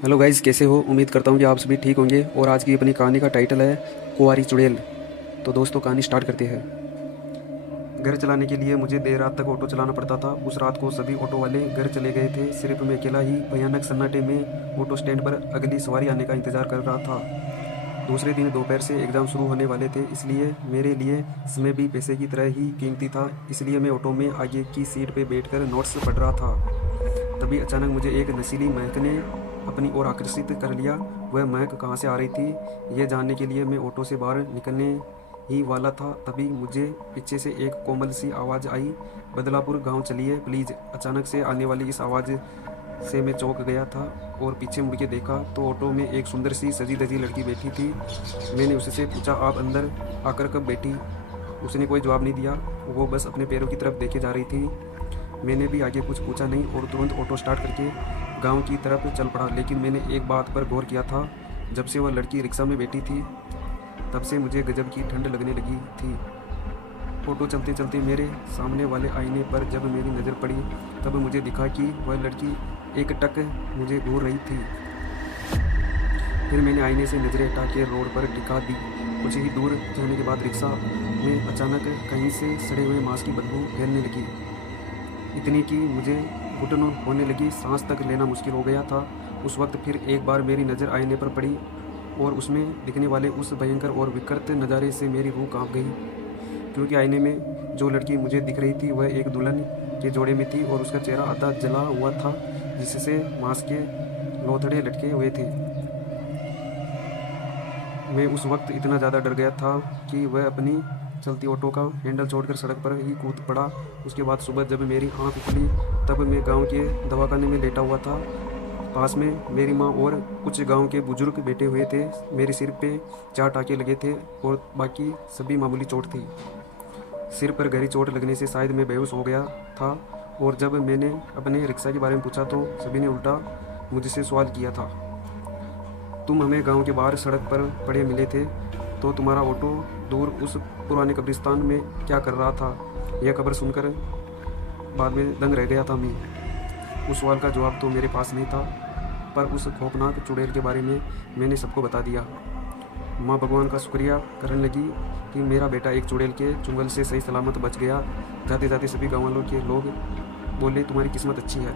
Hello guys, कैसे हो? उम्मीद करता हूँ कि आप सभी ठीक होंगे। और आज की अपनी कहानी का टाइटल है कुंवारी चुड़ैल। तो दोस्तों, कहानी स्टार्ट करते हैं। घर चलाने के लिए मुझे देर रात तक ऑटो चलाना पड़ता था। उस रात को सभी ऑटो वाले घर चले गए थे। सिर्फ मैं अकेला ही भयानक सन्नाटे में ऑटो स्टैंड पर अगली सवारी आने का इंतज़ार कर रहा था। दूसरे दिन दोपहर से एग्ज़ाम शुरू होने वाले थे, इसलिए मेरे लिए समय भी पैसे की तरह ही कीमती था। इसलिए मैं ऑटो में आगे की सीट पर बैठकर नोट्स पढ़ रहा था। तभी अचानक मुझे एक नशीली महक ने अपनी ओर आकर्षित कर लिया। वह महक कहाँ से आ रही थी, यह जानने के लिए मैं ऑटो से बाहर निकलने ही वाला था। तभी मुझे पीछे से एक कोमल सी आवाज़ आई, बदलापुर गांव चलिए प्लीज़। अचानक से आने वाली इस आवाज़ से मैं चौंक गया था और पीछे मुड़ के देखा तो ऑटो में एक सुंदर सी सजी धजी लड़की बैठी थी। मैंने उससे पूछा, आप अंदर आकर कब बैठी? उसने कोई जवाब नहीं दिया। वो बस अपने पैरों की तरफ देखे जा रही थी। मैंने भी आगे कुछ पूछा नहीं और तुरंत ऑटो स्टार्ट करके गांव की तरफ चल पड़ा। लेकिन मैंने एक बात पर गौर किया था, जब से वह लड़की रिक्शा में बैठी थी तब से मुझे गजब की ठंड लगने लगी थी। ऑटो चलते चलते मेरे सामने वाले आईने पर जब मेरी नज़र पड़ी तब मुझे दिखा कि वह लड़की एक टक मुझे घूर रही थी। फिर मैंने आईने से नज़रें हटा के रोड पर टिका दी। कुछ ही दूर जाने के बाद रिक्शा में अचानक कहीं से सड़े हुए मांस की बदबू फैलने लगी, इतनी कि मुझे घुटन होने लगी, सांस तक लेना मुश्किल हो गया था। उस वक्त फिर एक बार मेरी नज़र आईने पर पड़ी और उसमें दिखने वाले उस भयंकर और विकृत नज़ारे से मेरी रूह कांप गई। क्योंकि आईने में जो लड़की मुझे दिख रही थी वह एक दुल्हन के जोड़े में थी और उसका चेहरा आधा जला हुआ था, जिससे मांस के लोथड़े लटके हुए थे। मैं उस वक्त इतना ज़्यादा डर गया था कि वह अपनी चलती ऑटो का हैंडल छोड़कर सड़क पर ही कूद पड़ा। उसके बाद सुबह जब मेरी आंख खुली तब मैं गांव के दवाखाने में लेटा हुआ था। पास में मेरी माँ और कुछ गांव के बुजुर्ग बैठे हुए थे। मेरे सिर पे 4 टाँके लगे थे और बाकी सभी मामूली चोट थी। सिर पर गहरी चोट लगने से शायद मैं बेहोश हो गया था। और जब मैंने अपने रिक्शा के बारे में पूछा तो सभी ने उल्टा मुझसे सवाल किया था, तुम हमें गांव के बाहर सड़क पर पड़े मिले थे, तो तुम्हारा ऑटो दूर उस पुराने कब्रिस्तान में क्या कर रहा था? यह खबर सुनकर बाद में दंग रह गया था मैं। उस सवाल का जवाब तो मेरे पास नहीं था, पर उस खौफनाक चुड़ैल के बारे में मैंने सबको बता दिया। माँ भगवान का शुक्रिया करने लगी कि मेरा बेटा एक चुड़ैल के चुंगल से सही सलामत बच गया। जाते जाते सभी गाँव वालों के लोग बोले, तुम्हारी किस्मत अच्छी है।